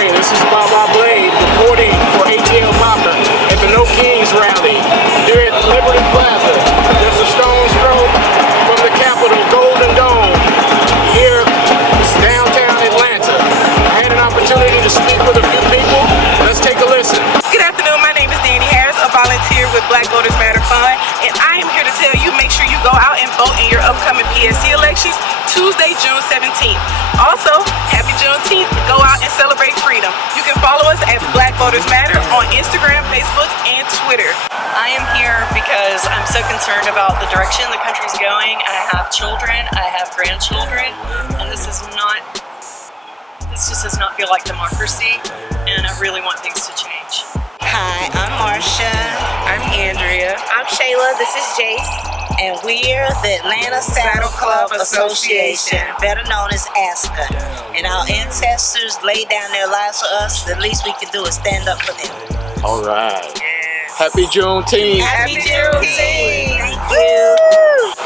Hey, this is Bob Blade reporting for ATL-PAPA at the No Kings rally here at Liberty Plaza. Just a stone's throw from the Capitol Golden Dome here downtown Atlanta. I had an opportunity to speak with a few people. Let's take a listen. Good afternoon, my name is Danny Harris, a volunteer with Black Voters Matter Fund, and I am here to tell you, make sure you go out and vote in your upcoming PSC elections, Tuesday, June 17th. Also, happy Juneteenth. Go out and celebrate freedom. You can follow us at Black Voters Matter on Instagram, Facebook, and Twitter. I am here because I'm so concerned about the direction the country's going. I have children, I have grandchildren, and this just does not feel like democracy, and I really want things to change. Hi, I'm Marsha. I'm Andrea. I'm Shayla. This is Jace. And we're the Atlanta Saddle Club Association, better known as ASCA. And our ancestors laid down their lives for us. The least we can do is stand up for them. All right. Yes. Happy Juneteenth. Happy Juneteenth. Thank you.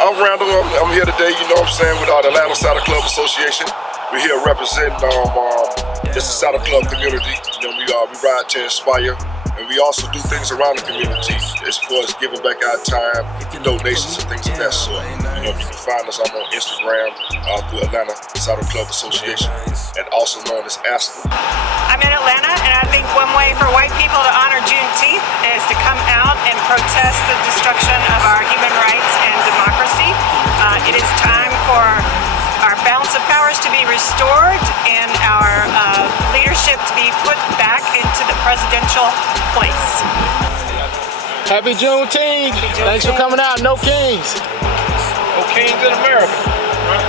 I'm Randall. I'm here today, you know what I'm saying, with the Atlanta Saddle Club Association. We're here representing just the Saddle Club community. You know, we ride to inspire. And we also do things around the community as far as giving back our time, donations and things of that sort. You know, you can find us on Instagram through Atlanta Saddle Club Association, and also known as ASCA. I'm in Atlanta, and I think one way for white people to honor Juneteenth is to come out and protest the destruction of our human rights and democracy. It is time for our balance of powers to be restored and our leadership to be put back into the presidential place. Happy Juneteenth. Thanks for coming out, No Kings. No kings in America. Right?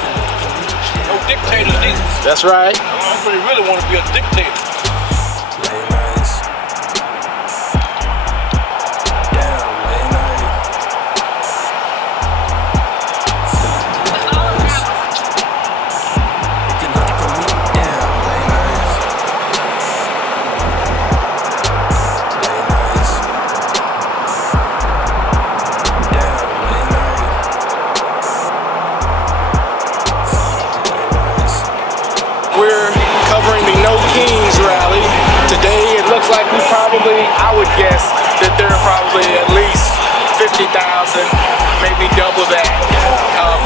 No dictators either. That's right. I don't really want to be a dictator. We're covering the No Kings rally. Today it looks like I would guess that there are probably at least 50,000, maybe double that,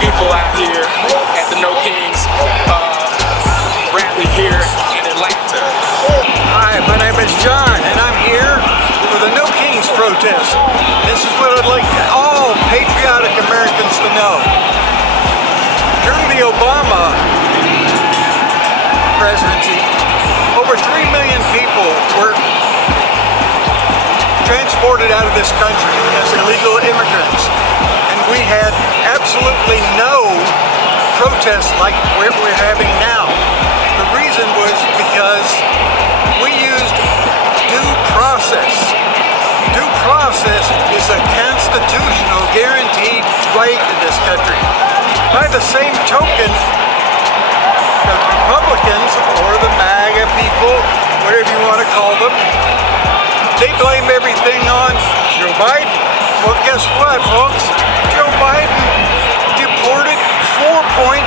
people out here at the No Kings rally here in Atlanta. Hi, my name is John, and I'm here for the No Kings protest. This is what I'd like all patriotic Americans to know. During the Obama presidency, over 3 million people were transported out of this country as illegal immigrants, and we had absolutely no protests like we're having now. The reason was because we used due process. Due process is a constitutional guaranteed right in this country. By the same token, the Republicans, or the MAGA people, whatever you want to call them, they blame everything on Joe Biden. Well, guess what, folks? Joe Biden deported 4.4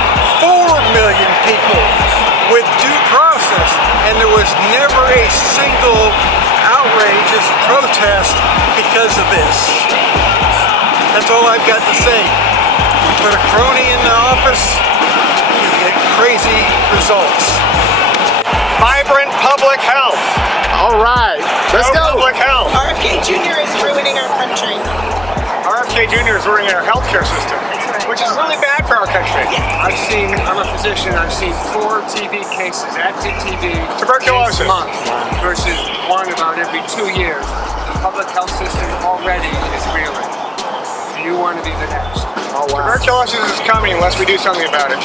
million people with due process, and there was never a single outrageous protest because of this. That's all I've got to say. You put a crony in the office, you get crazy results. Vibrant public health. All right, let's go. Public health. RFK Jr. is ruining our country. RFK Jr. is ruining our healthcare system, which is really bad for our country. I'm a physician, I've seen 4 TB cases, active TB, Tuberculosis. a month versus 1 about every 2 years. The public health system already is reeling. You want to be the next. Oh, wow. Tuberculosis is coming unless we do something about it.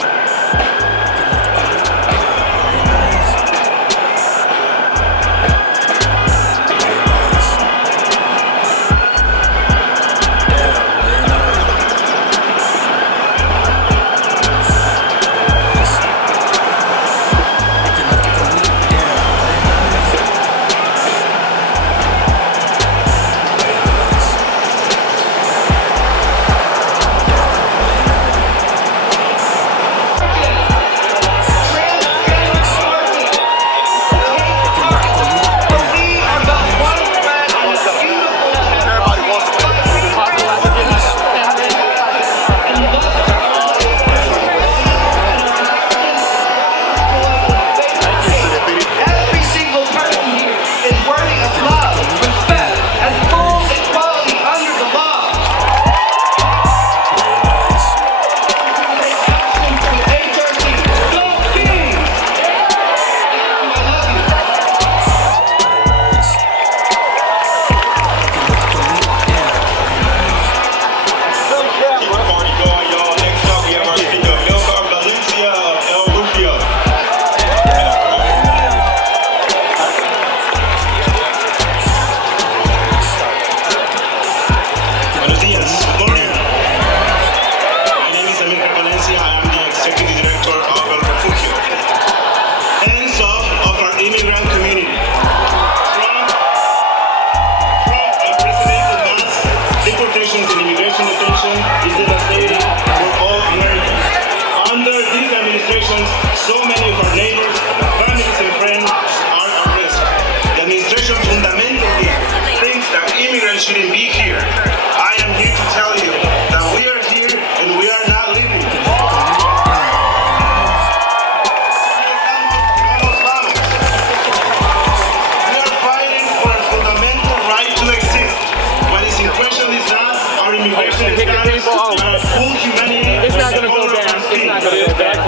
and kicking people off. It's not going to go down. It's not going to go down.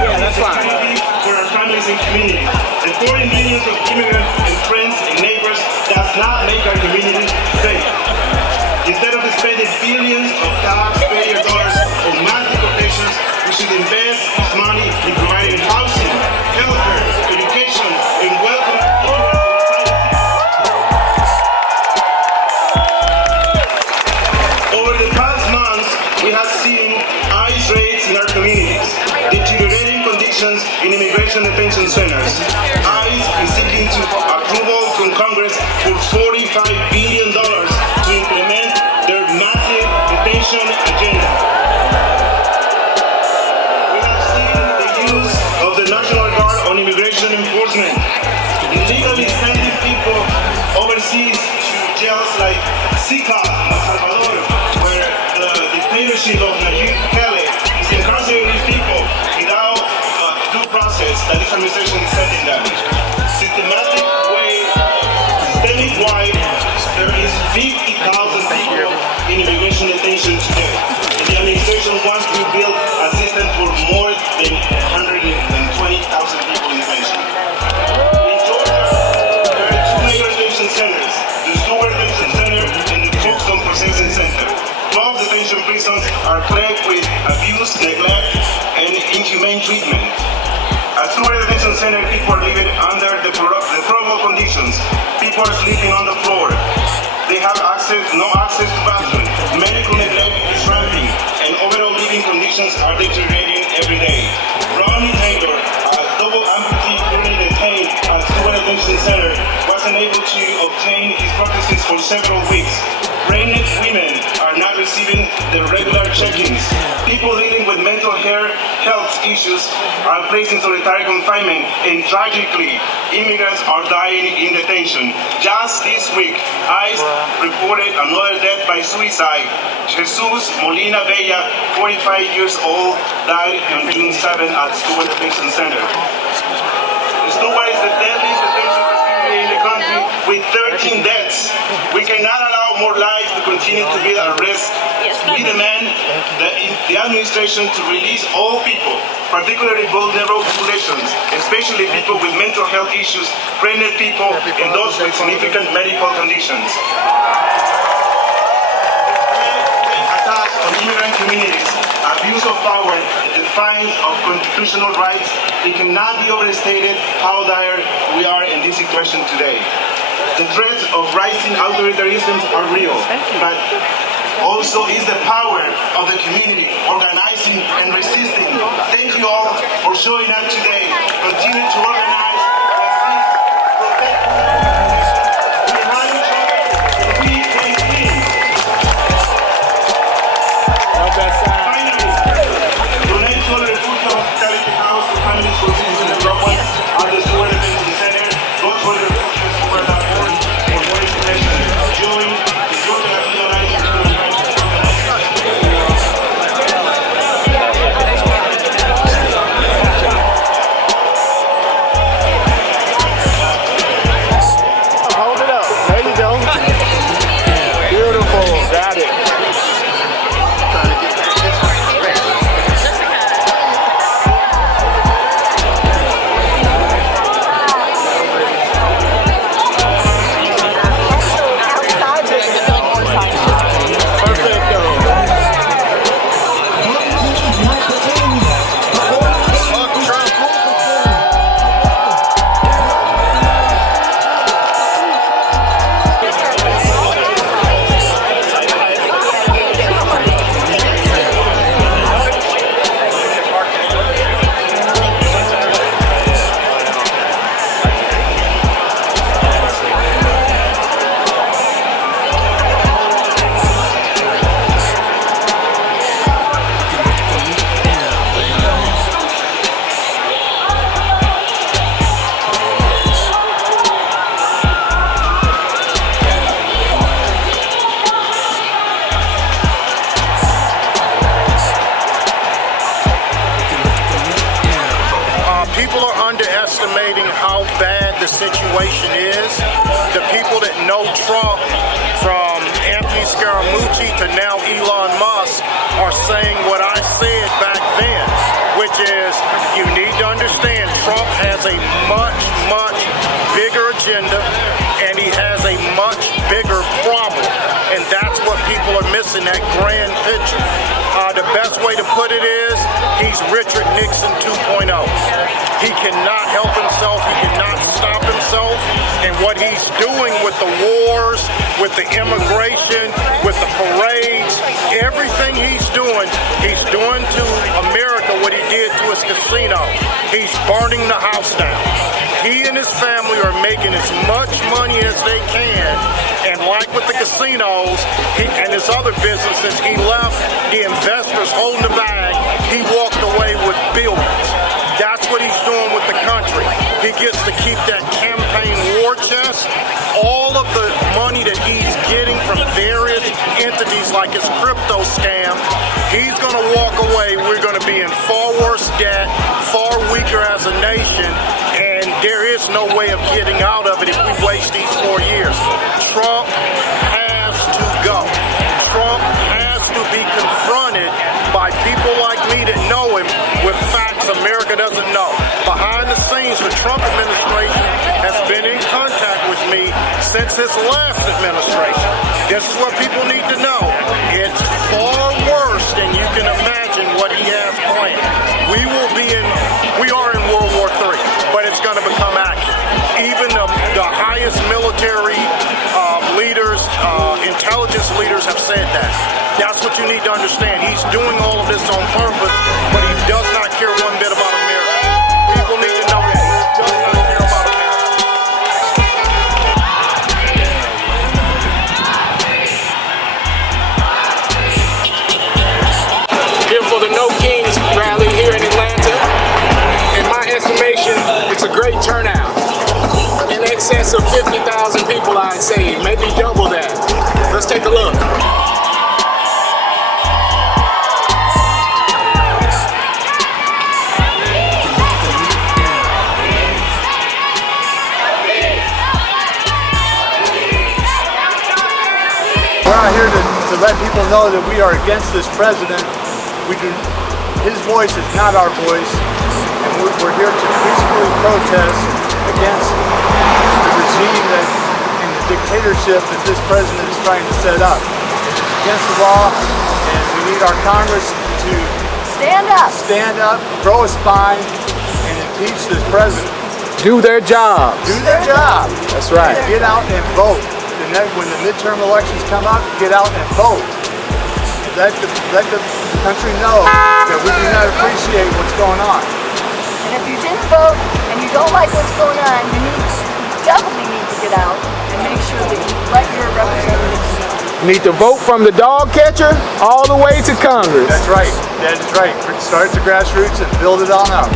Yeah, that's fine. For our families and communities. And 40 millions of immigrants and friends and neighbors does not make our community safe. Instead of spending billions of taxpayer dollars on mass deportations, we should invest this money in providing housing, healthcare, education, and welcome immigrants. Over the past months, we have seen ICE raids in our communities, deteriorating conditions in immigration detention centers. ICE is seeking approval from Congress for $45 billion to implement their massive detention agenda. We have seen the use of the National Guard on immigration enforcement, illegally sending people overseas to jails like Sica, El Salvador, where the dictatorship of Nayib Bukele is incarcerating people without due process that this administration is sending them. Systematic wide, there is 50,000 people in immigration detention today. And the administration wants to build a system for more than 120,000 people in detention. In Georgia, there are two major detention centers, the Stewart Detention Center and the Folkestone Processing Center. 12 detention prisons are plagued with abuse, neglect, and inhumane treatment. At Stewart Detention Center, people are living under deplorable conditions. People are sleeping on the floor. They have no access to bathrooms. Medical neglect is rampant, and overall living conditions are deteriorating every day. Ronnie Taylor, a double amputee currently detained at Stewart Detention Center, was unable to obtain his prosthesis for several weeks. Pregnant women are not receiving the regular check-ins. People dealing with mental health issues are placed in solitary confinement, and tragically, immigrants are dying in detention. Just this week, ICE reported another death by suicide. Jesus Molina Bella, 45 years old, died on June 7 at Stewart Detention Center. Stewart is the deadliest detention facility in the country with 13 deaths. We cannot allow more lives to continue to be at risk. We demand the administration to release all people, particularly vulnerable populations, especially people with mental health issues, pregnant people, and those with significant medical conditions. Attacks on immigrant communities, abuse of power, defiance of constitutional rights, it cannot be overstated how dire we are in this situation today. The threats of rising authoritarianism are real, but also is the power of the community organizing and resisting. Thank you all for showing up today. Continue to organize, resist, protect. Behind each other, we can win. Finally, donate to the Refugio Hospitality House for families who are in the problems at the Stewart Detention Center. Go to the refugiostewart.org for more information. Join the Georgia Latino Alliance. underestimating how bad the situation is. The people that know Trump, from Anthony Scaramucci to now Elon Musk are saying what I said back then, which is you need to understand Trump has a much, much bigger agenda and he has a much bigger problem. And that's what people are missing, that grand picture. The best way to put it is he's Richard Nixon 2.0. He cannot help himself. He cannot stop himself. And what he's doing with the wars, with the immigration, with the parades, everything he's doing to America what he did to his casino. He's burning the house down. He and his family are making as much money as they can. And like with the casinos and his other businesses, he left the investors holding the bag. He walked away with billions. That's what he's doing with the country. He gets to keep that campaign war chest. All of the money that he's getting from various entities like his crypto scam, he's going to walk away. We're going to be in far worse debt, far weaker as a nation, and there is no way of getting out of it if we waste these 4 years. Trump has to go. Trump has to be confronted by people like me that know him with facts America doesn't know. Behind the scenes, the Trump administration has been in contact with me since his last administration. This is what people need to know. It's far worse than you can imagine what he has planned. We are in World War III, but it's going to become action. Even the highest military leaders, intelligence leaders have said that. That's what you need to understand. He's doing all of this on purpose, but he does not care one bit about America. People need to know that. He does not care about America. Here for the No Kings rally here in Atlanta. In my estimation, it's a great turnout. In excess of 50,000 people, I'd say, maybe double that. Let's take a look. We're out here to let people know that we are against this president. His voice is not our voice, and we're here to peacefully protest against the regime and the dictatorship that this president is trying to set up. It's against the law, and we need our Congress to stand up, grow a spine, and impeach this president. Do their job. Do their job. That's right. And get out and vote. When the midterm elections come up, get out and vote. Let the country know that we do not appreciate what's going on. And if you didn't vote and you don't like what's going on, you definitely need to get out and make sure that you let your representatives know. You need to vote from the dog catcher all the way to Congress. That's right. That is right. Start at the grassroots and build it on up.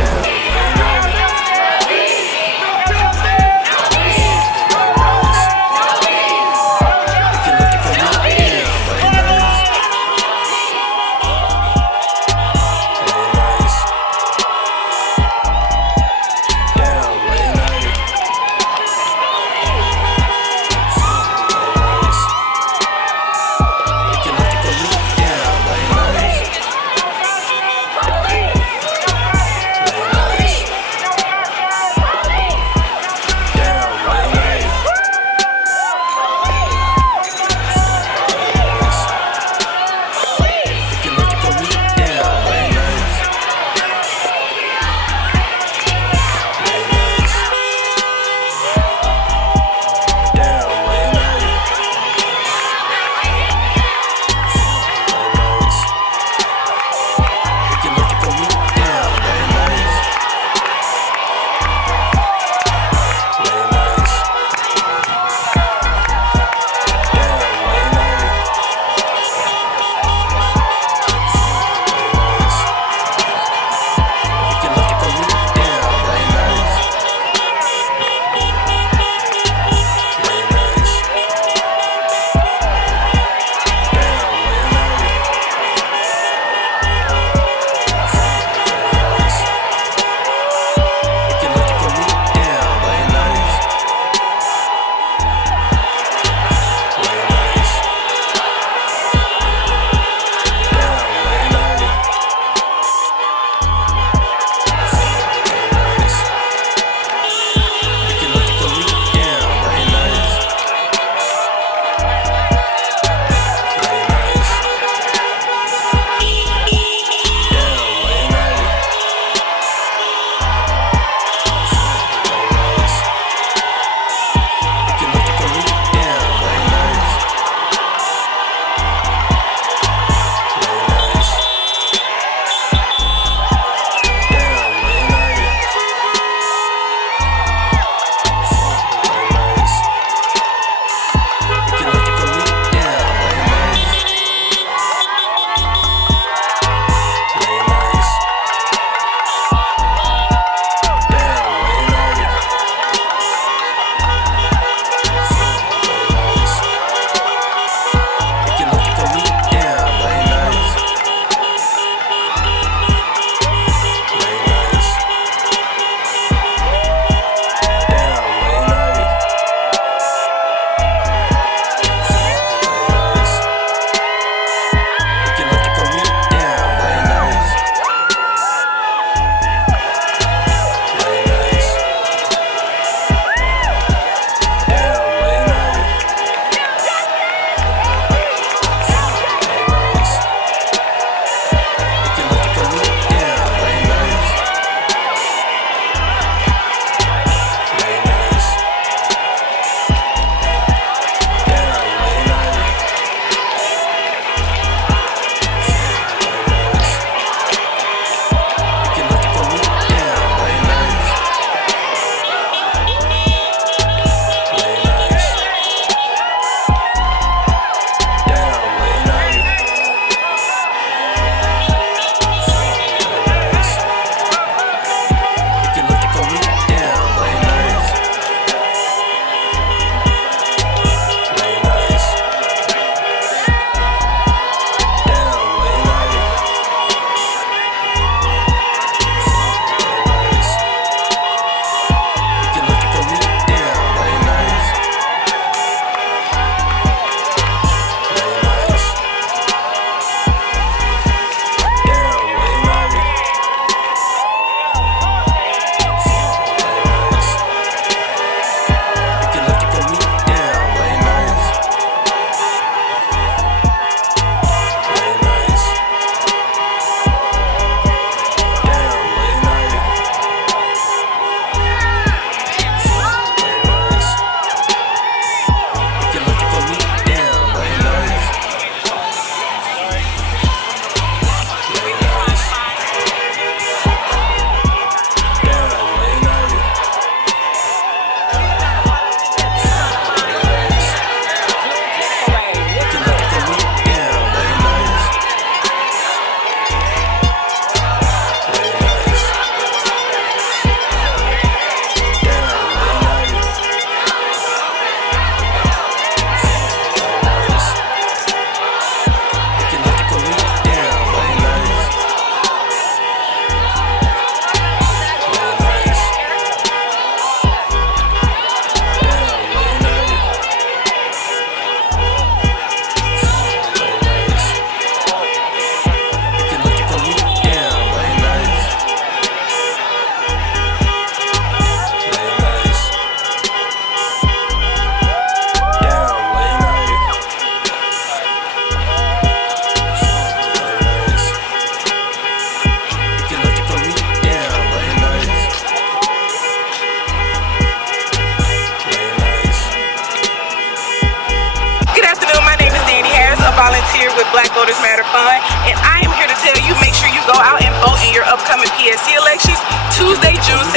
volunteer with Black Voters Matter Fund, and I am here to tell you, make sure you go out and vote in your upcoming PSC elections, Tuesday, June